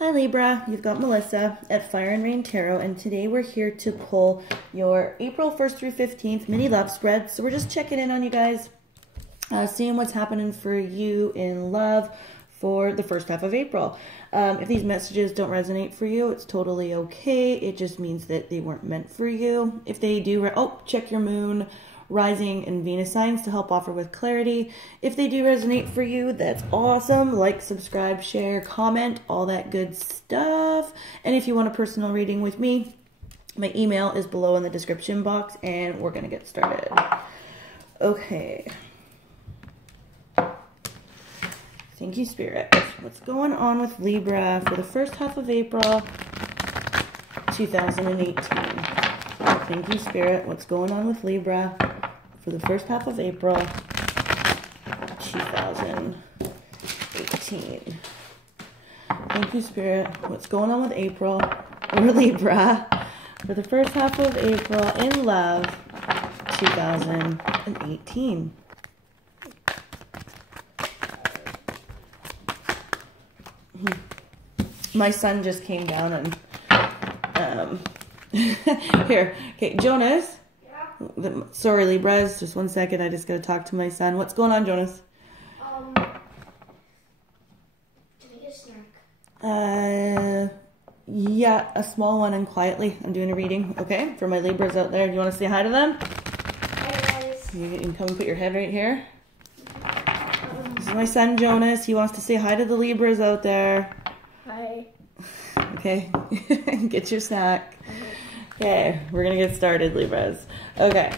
Hi Libra, you've got Melissa at Fire and Rain Tarot, and today we're here to pull your April 1st through 15th mini love spread. So we're just checking in on you guys, seeing what's happening for you in love for the first half of April. If these messages don't resonate for you, it's totally okay. It just means that they weren't meant for you. If they do, check your moon, rising, and Venus signs to help offer with clarity. If they do resonate for you, that's awesome. Like, subscribe, share, comment, all that good stuff. And if you want a personal reading with me, my email is below in the description box, and we're going to get started. Okay. Thank you, Spirit. What's going on with Libra for the first half of April 2018? Thank you, Spirit. What's going on with Libra for the first half of April 2018? Thank you, Spirit. What's going on with April or Libra for the first half of April in love 2018? My son just came down and here. Okay, Jonas. Yeah. Sorry, Libras. Just 1 second. I just got to talk to my son. What's going on, Jonas? Did I get a snark? Yeah, a small one and quietly. I'm doing a reading, okay? For my Libras out there. Do you want to say hi to them? Hi, guys. You can come and put your head right here. This is my son, Jonas. He wants to say hi to the Libras out there. Hi. Okay. Get your snack. Okay, we're going to get started, Libras. Okay,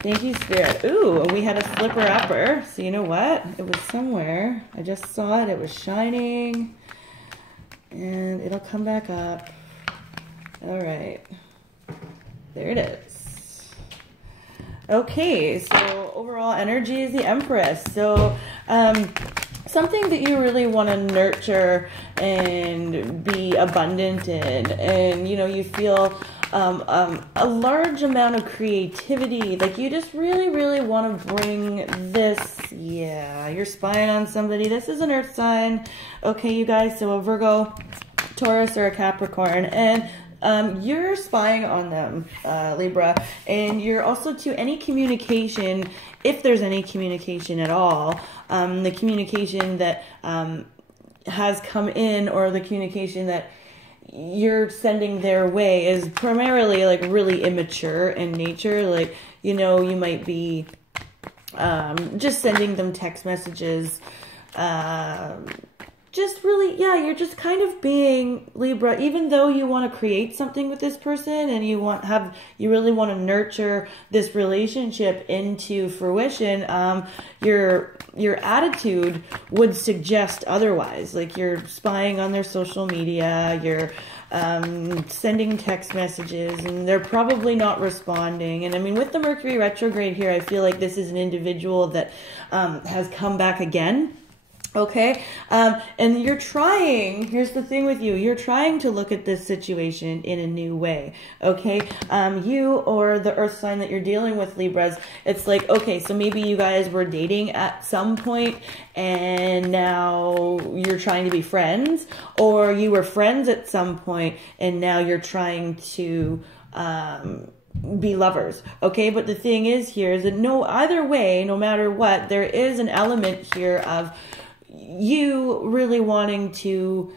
thank you, Spirit. Ooh, we had a slipper upper. So you know what? It was somewhere. I just saw it. It was shining. And it'll come back up. All right. There it is. Okay, so overall energy is the Empress. So, something that you really want to nurture and be abundant in. And, you know, you feel a large amount of creativity. Like you just really, really want to bring this. Yeah, you're spying on somebody. This is an earth sign. Okay, you guys. So a Virgo, Taurus, or a Capricorn. And you're spying on them, Libra. And you're also to any communication, if there's any communication at all, the communication that has come in or the communication that you're sending their way is primarily like really immature in nature. Like, you know, you might be just sending them text messages, just really, yeah, you're just kind of being, Libra, even though you want to create something with this person and you really want to nurture this relationship into fruition, your attitude would suggest otherwise. Like you're spying on their social media, you're sending text messages, and they're probably not responding. And I mean, with the Mercury retrograde here, I feel like this is an individual that has come back again. Okay, and you're trying, here's the thing with you, you're trying to look at this situation in a new way, okay? You or the earth sign that you're dealing with, Libras, it's like, okay, so maybe you guys were dating at some point and now you're trying to be friends, or you were friends at some point and now you're trying to be lovers, okay? But the thing is here is that either way, no matter what, there is an element here of you really wanting to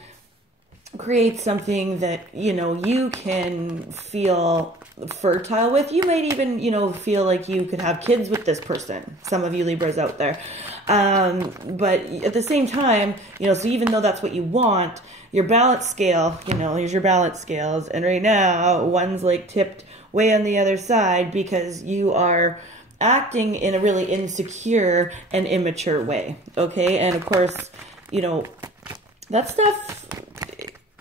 create something that, you know, you can feel fertile with. You might even, you know, feel like you could have kids with this person. Some of you Libras out there. But at the same time, you know, so even though that's what you want, your balance scale, you know, here's your balance scales. And right now, one's like tipped way on the other side because you are acting in a really insecure and immature way, okay? And of course, you know, that stuff,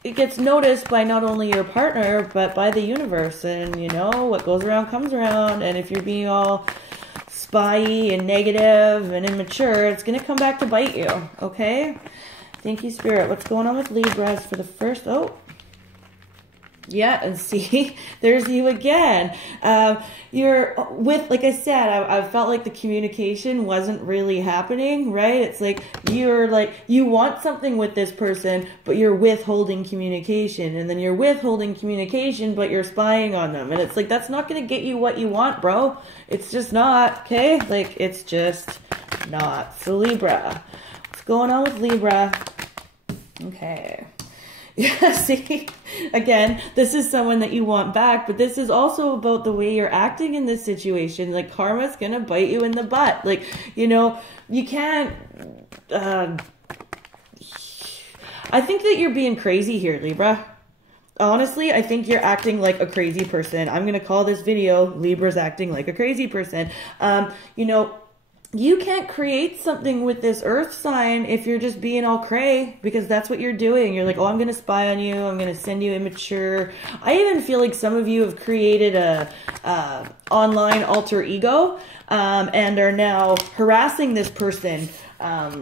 it gets noticed by not only your partner, but by the universe. And, you know, what goes around comes around. And if you're being all spy-y and negative and immature, it's going to come back to bite you, okay? Thank you, Spirit. What's going on with Libras for the first... Oh, Yeah, and see, there's you again. You're with, like I said, I felt like the communication wasn't really happening, right? It's like you're like, you want something with this person, but you're withholding communication. And then you're withholding communication, but you're spying on them. And it's like, that's not going to get you what you want, bro. It's just not, okay? Like, it's just not. So Libra, what's going on with Libra? Okay. Yeah, see, again, this is someone that you want back, but this is also about the way you're acting in this situation. Like, karma's gonna bite you in the butt. Like, you know, you can't, I think that you're being crazy here, Libra. Honestly, I think you're acting like a crazy person. I'm gonna call this video, Libra's acting like a crazy person. You know, you can't create something with this earth sign if you're just being all cray, because that's what you're doing. You're like, oh, I'm going to spy on you. I'm going to send you immature. I even feel like some of you have created a online alter ego and are now harassing this person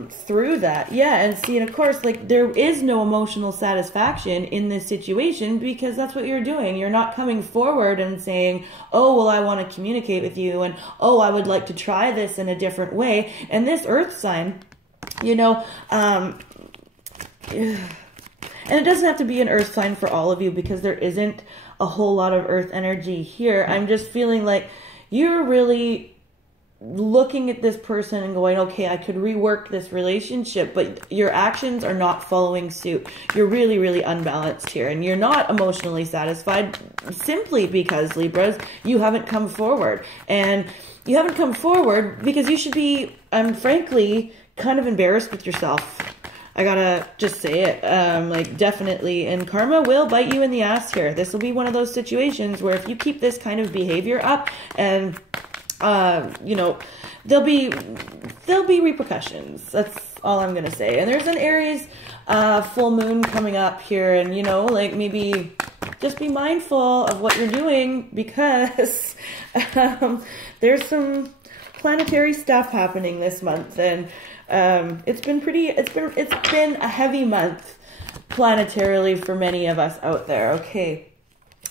through that. Yeah, and see, and of course, like, there is no emotional satisfaction in this situation because that's what you're doing. You're not coming forward and saying, oh, well, I want to communicate with you, and oh, I would like to try this in a different way. And this earth sign, you know, and it doesn't have to be an earth sign for all of you because there isn't a whole lot of earth energy here. I'm just feeling like you're really looking at this person and going, okay, I could rework this relationship, but your actions are not following suit. You're really, really unbalanced here, and you're not emotionally satisfied simply because, Libras, you haven't come forward. And you haven't come forward because you should be, frankly, kind of embarrassed with yourself. I gotta just say it, like, definitely. And karma will bite you in the ass here. This will be one of those situations where if you keep this kind of behavior up, and you know, there'll be repercussions. That's all I'm gonna say. And there's an Aries full moon coming up here, and you know, like, maybe just be mindful of what you're doing because there's some planetary stuff happening this month, and it's been a heavy month planetarily for many of us out there. Okay,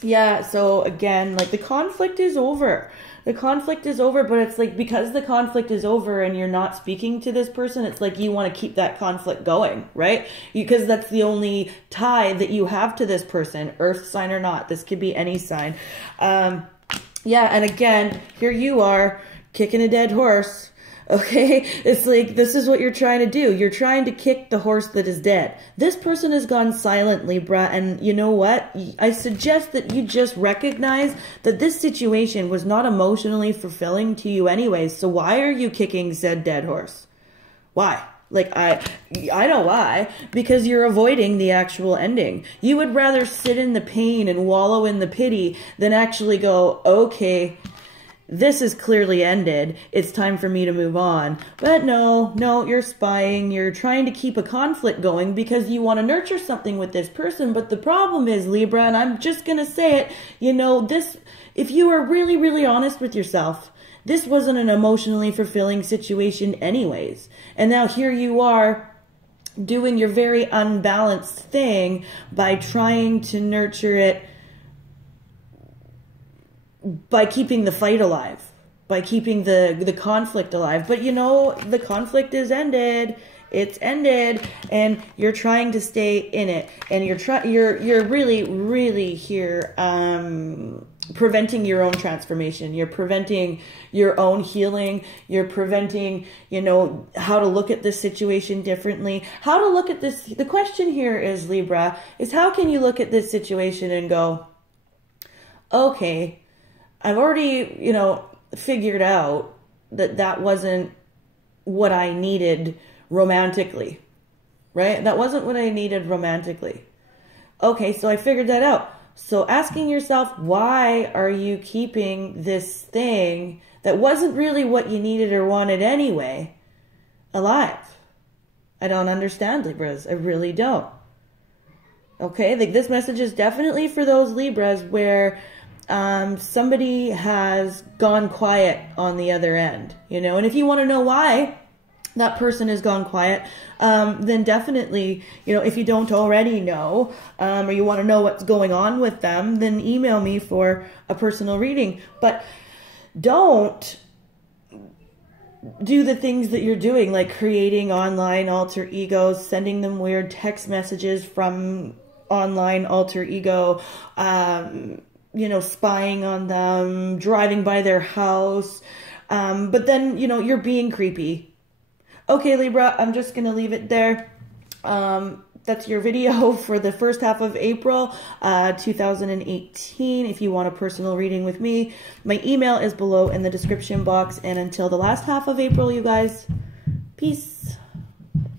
yeah. So again, like, the conflict is over. The conflict is over, but it's like, because the conflict is over and you're not speaking to this person, it's like you want to keep that conflict going, right? Because that's the only tie that you have to this person, earth sign or not. This could be any sign. Yeah, and again, here you are kicking a dead horse. Okay, it's like, this is what you're trying to do. You're trying to kick the horse that is dead. This person has gone silent, Libra, and you know what? I suggest that you just recognize that this situation was not emotionally fulfilling to you anyways. So why are you kicking said dead horse? Why? Like, I know why. Because you're avoiding the actual ending. You would rather sit in the pain and wallow in the pity than actually go, okay, this is clearly ended. It's time for me to move on. But no, you're spying. You're trying to keep a conflict going because you want to nurture something with this person. But the problem is, Libra, and I'm just going to say it, you know, this, if you are really, really honest with yourself, this wasn't an emotionally fulfilling situation anyways. And now here you are doing your very unbalanced thing by trying to nurture it, by keeping the fight alive, by keeping the conflict alive. But you know, the conflict is ended. It's ended, and you're trying to stay in it, and you're really, really here preventing your own transformation. You're preventing your own healing. You're preventing, you know, how to look at this situation differently. How to look at this. The question here is, Libra, is how can you look at this situation and go, okay, I've already, you know, figured out that that wasn't what I needed romantically, right? That wasn't what I needed romantically. Okay, so I figured that out. So asking yourself, why are you keeping this thing that wasn't really what you needed or wanted anyway alive? I don't understand, Libras. I really don't. Okay, like, this message is definitely for those Libras where somebody has gone quiet on the other end, you know, and if you want to know why, that person has gone quiet, then definitely, you know, if you don't already know, or you want to know what's going on with them, then email me for a personal reading. But don't do the things that you're doing, like creating online alter egos, sending them weird text messages from online alter ego, you know, spying on them, driving by their house. But then, you know, you're being creepy. Okay, Libra, I'm just going to leave it there. That's your video for the first half of April 2018. If you want a personal reading with me, my email is below in the description box. And until the last half of April, you guys, peace.